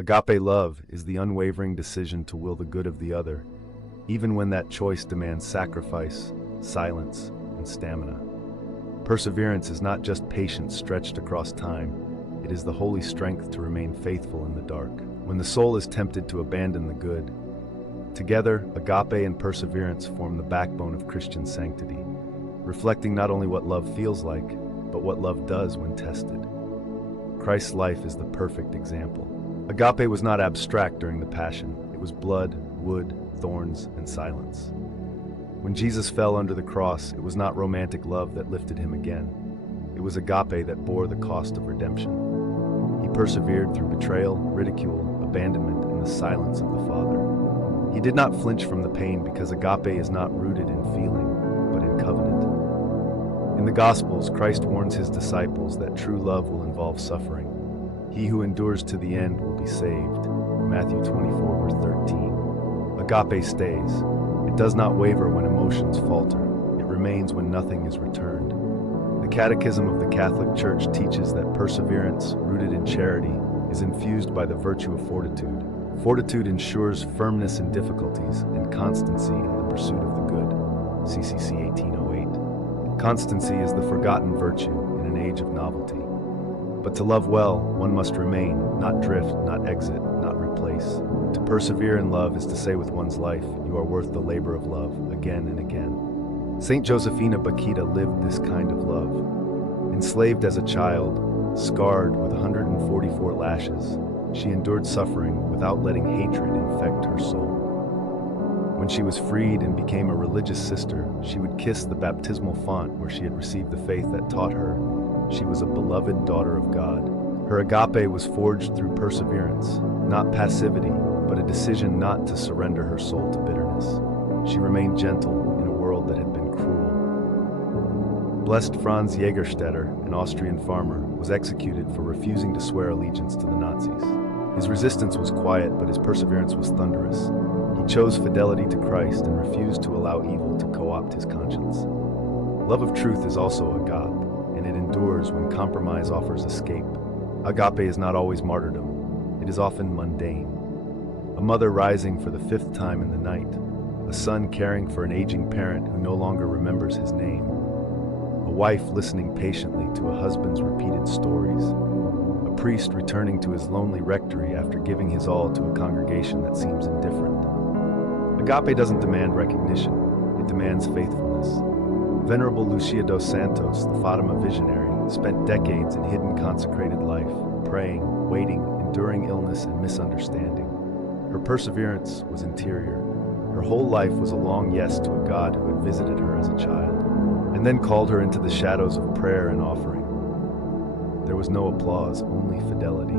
Agape love is the unwavering decision to will the good of the other, even when that choice demands sacrifice, silence, and stamina. Perseverance is not just patience stretched across time, it is the holy strength to remain faithful in the dark. When the soul is tempted to abandon the good, together, agape and perseverance form the backbone of Christian sanctity, reflecting not only what love feels like, but what love does when tested. Christ's life is the perfect example. Agape was not abstract during the Passion. It was blood, wood, thorns, and silence. When Jesus fell under the cross, it was not romantic love that lifted him again. It was agape that bore the cost of redemption. He persevered through betrayal, ridicule, abandonment, and the silence of the Father. He did not flinch from the pain because agape is not rooted in feeling, but in covenant. In the Gospels, Christ warns his disciples that true love will involve suffering. He who endures to the end will be saved. Matthew 24, verse 13. Agape stays. It does not waver when emotions falter. It remains when nothing is returned. The Catechism of the Catholic Church teaches that perseverance, rooted in charity, is infused by the virtue of fortitude. Fortitude ensures firmness in difficulties and constancy in the pursuit of the good. CCC 1808. Constancy is the forgotten virtue in an age of novelty. But to love well, one must remain, not drift, not exit, not replace. To persevere in love is to say with one's life, you are worth the labor of love, again and again. Saint Josephina Bakhita lived this kind of love. Enslaved as a child, scarred with 144 lashes, she endured suffering without letting hatred infect her soul. When she was freed and became a religious sister, she would kiss the baptismal font where she had received the faith that taught her she was a beloved daughter of God. Her agape was forged through perseverance, not passivity, but a decision not to surrender her soul to bitterness. She remained gentle in a world that had been cruel. Blessed Franz Jägerstätter, an Austrian farmer, was executed for refusing to swear allegiance to the Nazis. His resistance was quiet, but his perseverance was thunderous. He chose fidelity to Christ and refused to allow evil to co-opt his conscience. Love of truth is also agape, and it endures when compromise offers escape. Agape is not always martyrdom. It is often mundane. A mother rising for the 5th time in the night, a son caring for an aging parent who no longer remembers his name, a wife listening patiently to a husband's repeated stories, a priest returning to his lonely rectory after giving his all to a congregation that seems indifferent. Agape doesn't demand recognition, it demands faithfulness. Venerable Lucia dos Santos, the Fatima visionary, spent decades in hidden consecrated life, praying, waiting, enduring illness and misunderstanding. Her perseverance was interior. Her whole life was a long yes to a God who had visited her as a child, and then called her into the shadows of prayer and offering. There was no applause, only fidelity.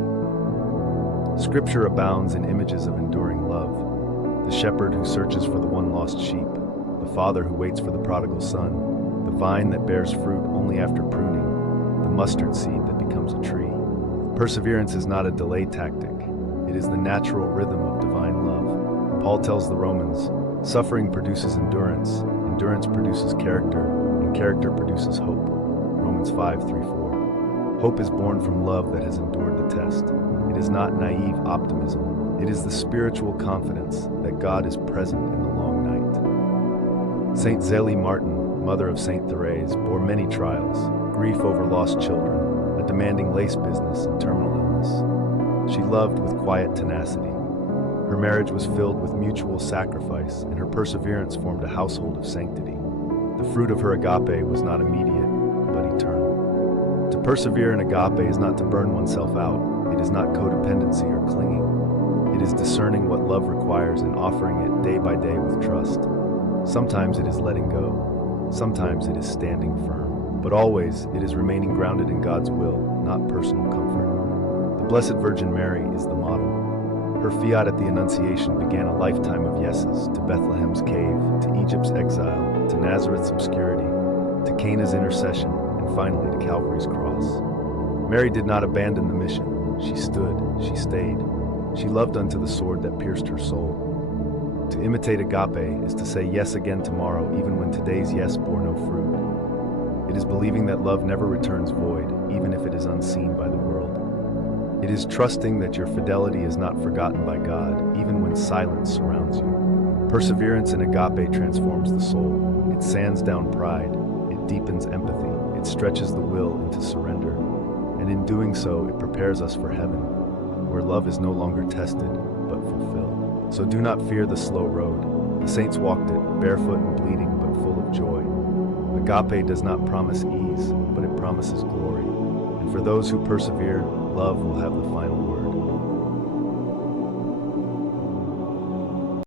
Scripture abounds in images of enduring love. The shepherd who searches for the one lost sheep, the father who waits for the prodigal son, the vine that bears fruit only after pruning, the mustard seed that becomes a tree. Perseverance is not a delay tactic. It is the natural rhythm of divine love. Paul tells the Romans, suffering produces endurance, endurance produces character, and character produces hope. Romans 5:3-4. Hope is born from love that has endured the test. It is not naive optimism. It is the spiritual confidence that God is present in the long night. Saint Zélie Martin, mother of Saint Therese, bore many trials, grief over lost children, a demanding lace business, and terminal illness. She loved with quiet tenacity. Her marriage was filled with mutual sacrifice, and her perseverance formed a household of sanctity. The fruit of her agape was not immediate, but eternal. To persevere in agape is not to burn oneself out. It is not codependency or clinging. It is discerning what love requires and offering it day by day with trust. Sometimes it is letting go. Sometimes it is standing firm. But always it is remaining grounded in God's will, not personal comfort. The Blessed Virgin Mary is the model. Her fiat at the Annunciation began a lifetime of yeses, to Bethlehem's cave, to Egypt's exile, to Nazareth's obscurity, to Cana's intercession, and finally to Calvary's cross. Mary did not abandon the mission. She stood, she stayed. She loved unto the sword that pierced her soul. To imitate agape is to say yes again tomorrow, even when today's yes bore no fruit. It is believing that love never returns void, even if it is unseen by the world. It is trusting that your fidelity is not forgotten by God, even when silence surrounds you. Perseverance in agape transforms the soul. It sands down pride, it deepens empathy, it stretches the will into surrender. And in doing so, it prepares us for heaven, where love is no longer tested, but fulfilled. So do not fear the slow road. The saints walked it, barefoot and bleeding, but full of joy. Agape does not promise ease, but it promises glory. And for those who persevere, love will have the final word.